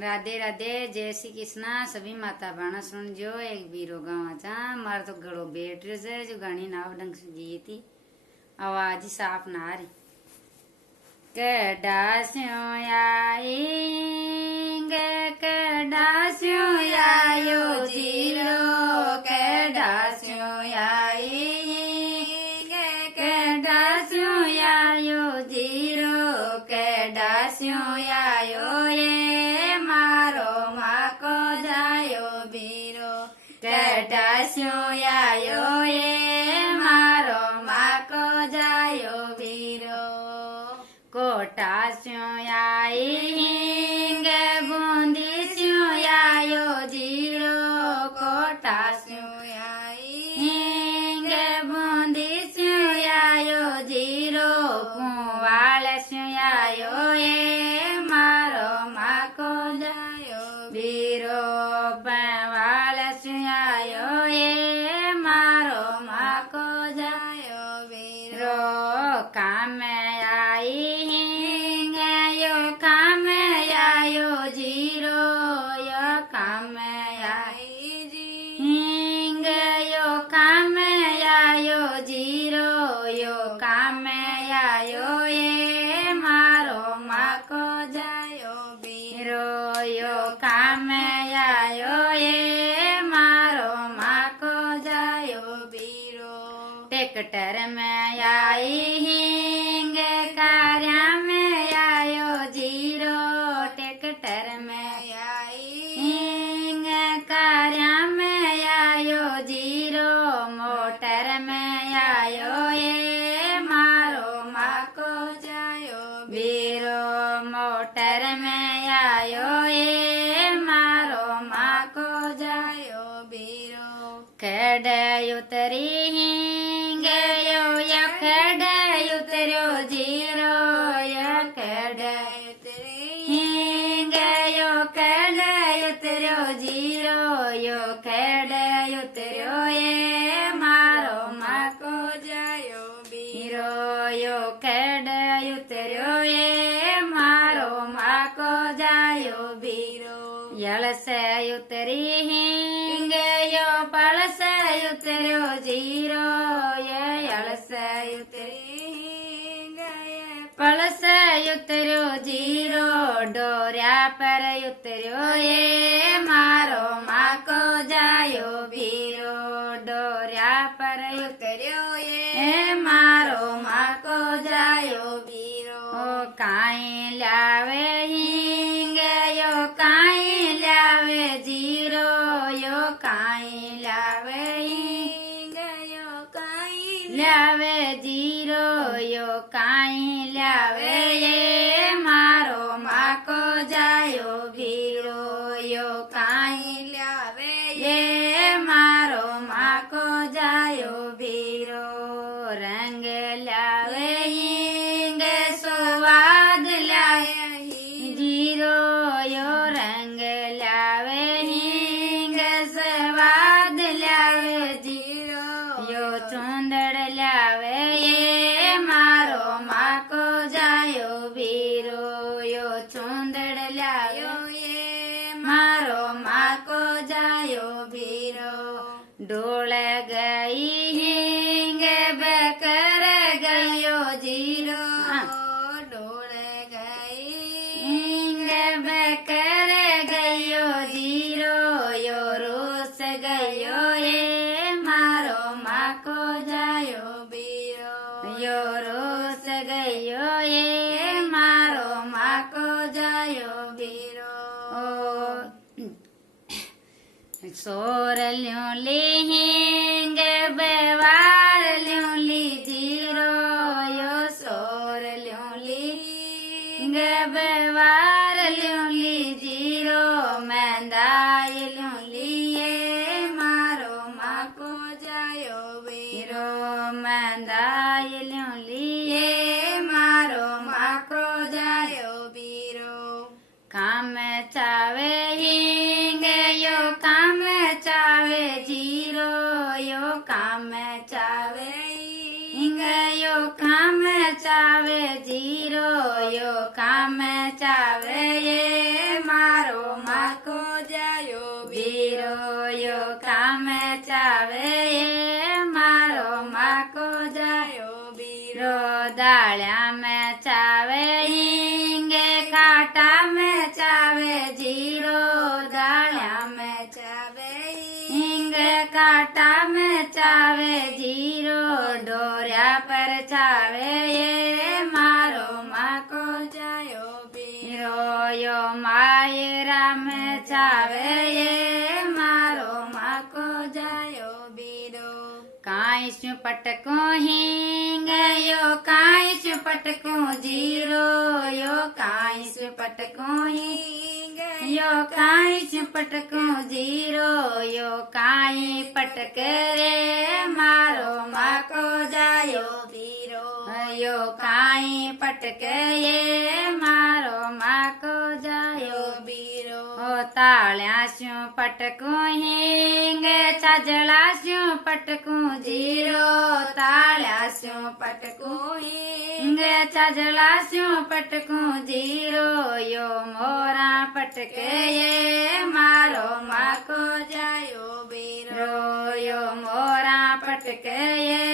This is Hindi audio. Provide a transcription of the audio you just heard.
राधे राधे, जय श्री कृष्णा। सभी माता बहना सुन जो एक वीरो गाँव चा मार तो गड़ो बैठ रहे से जो गानी नाव ढंग से गी थी आवाज ही साफ ना आ रही। कडास्यो आयो जीरो कडास्यो आयो जीरो कडास्यो आयो ये मारो माको जायो बीरो कडास्यो आयो ये मारो माको जायो बीरो कोटास्यो आएंगे बूंदीस्यो आयो जीरो कोटास्यो आएंगे बूंदीस्यो आयो जीरो पुवालस्यो आयो ये मारो माको जायो बीरो पुवालस्यो आयो ये मारो माको जायो बीरो काम जीरो यो काम यो काम आयो जीरो यो काम आयो ये मारो माको जायो बीरो यो काम आयो ये मारो माको जायो बीरो ट्रैक्टर में आई हिंगे कार्या में आयो जीरो ट्रैक्टर में कार्या में आयो जीरो मोटर में आयो ये मारो माको जायो बीरो मोटर में आयो ये मारो माको जायो बीरो खड उतरी हिंगे यो खड उतरो जीरो यो खड हिंगे यो खड उतरो जीरो यो खड उतरो ये मारो माको जायो बीरो यो खड उतरो ये मारो माको जायो बीरो यलस उतरी हिंगे यो पलस उतरो जीरो ये यलस उतरी पलस उतरो जीरो डोर्या पर उतरो ये मारो माको जायो बीरो डोर्या पर उतरो ये मारो माको जायो बीरो काई लावे हिंगे यो काई लावे जीरो यो काई लावे हिंगे यो काई लावे जीरो यो काई लावे ये मारो माको जायो बीरो यो काई लावे ये मारो माको जायो बीरो रंग लावे हिंगे स्वाद लावे जीरो यो रंग लावे हिंगे स्वाद लावे जीरो यो चुंदड़ लावे ये मारो माको जायो बीरो यो चुंदड़ लायो ये मारो माको जायो बीरो डोल गई हिंगे बेकर गयो जीरो डोल गई हिंगे बेकर गयो जीरो यो रोस गयो ये मारो माको जायो बीरो यो रोस गयो ये मारो माको जायो बीरो सोर ल्यों ली हिंगे बेवार ल्यों ली जीरो यो सोर ल्यों ली हिंगे बेवार ल्यों ली जीरो मैंदाई ल्यों ली ये मारो माको जायो बीरो मैंदाई ल्यों ली ये मारो माको जायो बीरो काम चावे हिंगे यो काम चावे जीरो यो काम चावे हिंगे यो काम चावे जीरो यो काम चावे ये मारो ચાવે એ મારો માકો જાયો બીરો દાળ્યા में चावे हींगे खाटा में चावे जीरो दाळ्या में चावे हींगे खाटा में चावे जीरो डोर्या पर चावे ये मारो माको जायो बीरो यो मायरा में चावे ये मारो माको जायो बीरो काई सु पटको हींग यो काई सु पटको जीरो यो काई सु पटको हींग यो काई सु पटको जीरो यो काई पटक रे मारो माको जायो बीरो यो काई पटक ये मारो माको जायो बीरो ताळ्या सु पटको हींग छाजळा सु पटको जीरो ताळ्या सु पटको हींग छाजळा सु पटको जीरो यो मोरा पटके ये मारो माको जायो बीरो यो मोरा पटके ये